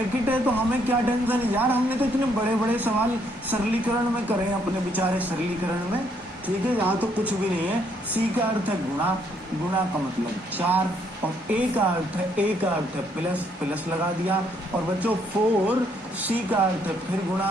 Bracket है तो हमें क्या टेंशन है यार, हमने तो इतने बड़े बड़े सवाल सरलीकरण में करे हैं अपने बेचारे सरलीकरण में। ठीक है, यहाँ तो कुछ भी नहीं है। सी का अर्थ है गुणा, गुणा का मतलब 4, और ए का अर्थ है प्लस, प्लस लगा दिया। और बच्चों 4, सी का अर्थ है फिर गुणा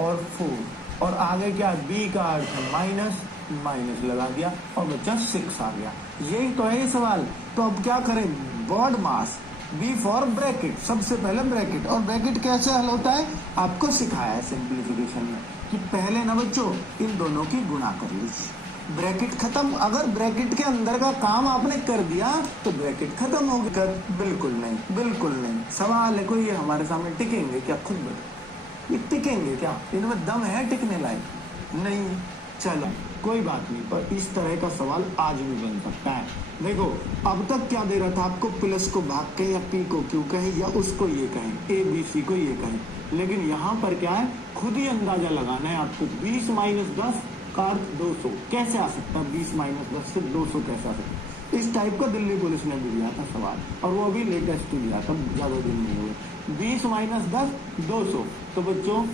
और 4, और आगे क्या बी का अर्थ है माइनस, माइनस लगा दिया, और बच्चा 6 आ गया। यही तो है ये सवाल। तो अब क्या करें, BODMAS, B for bracket, सबसे पहले ब्रैकेट। और ब्रैकेट कैसे हल होता है आपको सिखाया है सिंप्लीफिकेशन में, कि पहले ना बच्चों इन दोनों की गुणा कर लीजिए, ब्रैकेट खत्म। अगर ब्रैकेट के अंदर का काम आपने कर दिया तो ब्रैकेट खत्म हो गया। बिल्कुल नहीं, बिल्कुल नहीं। सवाल है कोई ये हमारे सामने टिकेंगे क्या, खुद बताओ, ये टिकेंगे क्या, इनमें दम है टिकने लायक नहीं। चलो कोई बात नहीं, पर इस तरह का सवाल आज भी बन सकता है। देखो अब तक क्या दे रहा था आपको, प्लस को भाग कहें या पी को क्यू कहें या उसको ये कहें, ए बी सी को ये कहें, लेकिन यहाँ पर क्या है, खुद ही अंदाजा लगाना है आपको। 20 माइनस 10 का अर्थ 200 कैसे आ सकता है, 20 माइनस 10 से 200 कैसे आ सकता है। इस टाइप का दिल्ली पुलिस ने भी दिया था सवाल, और वो अभी लेटेस्ट दिया था, ज्यादा दिन नहीं हुए। 20 माइनस 10 200, तो बच्चों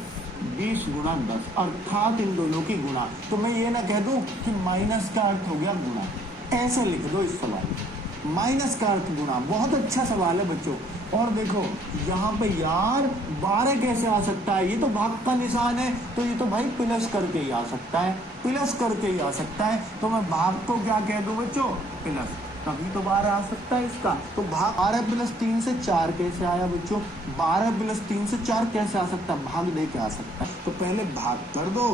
20 गुणा 10, अर्थात इन दोनों की गुणा। तो मैं ये ना कह दूं कि माइनस का अर्थ हो गया गुणा, ऐसे लिख दो इस सवाल में, माइनस का अर्थ गुणा। बहुत अच्छा सवाल है बच्चों। और देखो यहाँ पे यार 12 कैसे आ सकता है, ये तो भाग का निशान है, तो ये तो भाई प्लस करके ही आ सकता है, प्लस करके ही आ सकता है। तो मैं भाग को क्या कह दूं बच्चों, प्लस, तभी तो 12 आ सकता है इसका। तो भाग 12 प्लस 3 से 4 कैसे आया बच्चों, 12 प्लस 3 से 4 कैसे आ सकता है, भाग दे के आ सकता है। तो पहले भाग कर दो,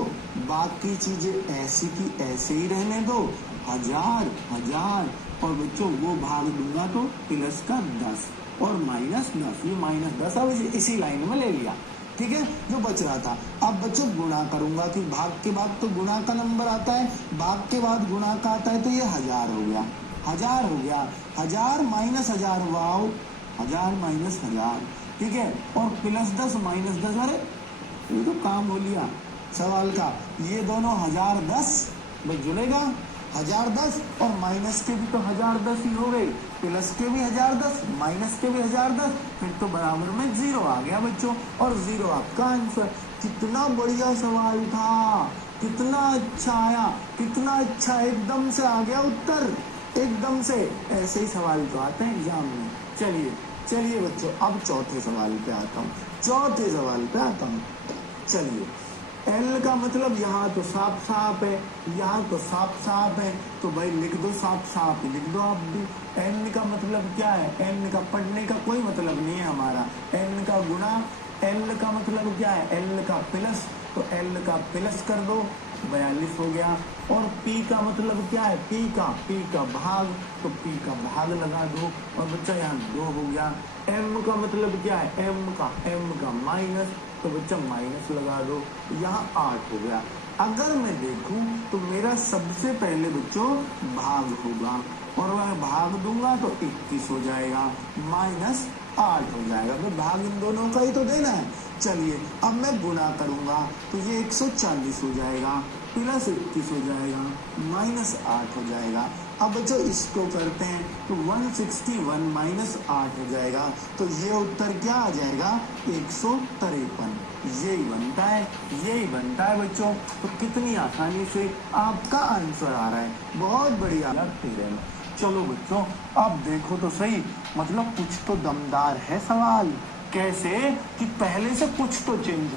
बाकी चीजें ऐसी की ऐसे ही रहने दो, 1000 1000, और बच्चों वो भाग दूंगा तो प्लस का 10 और माइनस 10, ये माइनस 10 अब इसी लाइन में ले लिया। ठीक है, जो बच रहा था। अब बच्चों गुणा करूंगा, कि भाग के बाद तो गुणा का नंबर आता है, भाग के बाद गुणा का आता है, तो ये 1000 हो गया, 1000 हो गया, 1000 माइनस 1000, वाओ 1000 माइनस 1000। ठीक है, और प्लस 10 माइनस 10, अरे ये तो काम हो लिया सवाल का। ये दोनों 1010 बस जुड़ेगा, 1010, और माइनस के भी तो 1010 ही हो गए, प्लस के भी 1010, माइनस के भी 1010, फिर तो बराबर में 0 आ गया बच्चों, और 0 आपका आंसर। कितना बढ़िया सवाल था, कितना अच्छा आया, कितना अच्छा, एकदम से आ गया उत्तर, एकदम से। ऐसे ही सवाल तो आते हैं एग्जाम में। चलिए चलिए बच्चों, अब चौथे सवाल पे आता हूँ, चौथे सवाल पे आता हूँ। चलिए, एल का मतलब यहाँ तो साफ साफ है, यहाँ तो साफ साफ है, तो भाई लिख दो साफ साफ, लिख दो आप भी। एन का मतलब क्या है, एन का पढ़ने का कोई मतलब नहीं है हमारा। एन का गुणा, एल का मतलब क्या है, एल का प्लस, तो एल का प्लस कर दो, 42 हो गया। और पी का मतलब क्या है, पी का भाग, तो पी का भाग लगा दो, और बच्चा यहाँ 2 हो गया। एम का मतलब क्या है, एम का माइनस, तो बच्चा माइनस लगा दो, यहाँ 8 हो गया। अगर मैं देखूं तो मेरा सबसे पहले बच्चों भाग होगा, और मैं भाग दूंगा तो 21 हो जाएगा, माइनस 8 हो जाएगा। तो भाग इन दोनों का ही तो देना है। चलिए अब मैं गुणा करूंगा, तो ये 140 हो जाएगा, प्लस 21 हो जाएगा, माइनस 8 हो जाएगा। अब बच्चों इसको करते हैं, तो 161 माइनस 8 हो जाएगा, तो ये उत्तर क्या आ जाएगा, 153। यही बनता है, यही बनता है बच्चों। तो कितनी आसानी से आपका आंसर आ रहा है, बहुत बढ़िया लगती है। चलो बच्चों अब देखो तो सही, मतलब कुछ तो दमदार है सवाल। कैसे कि पहले से कुछ तो चेंज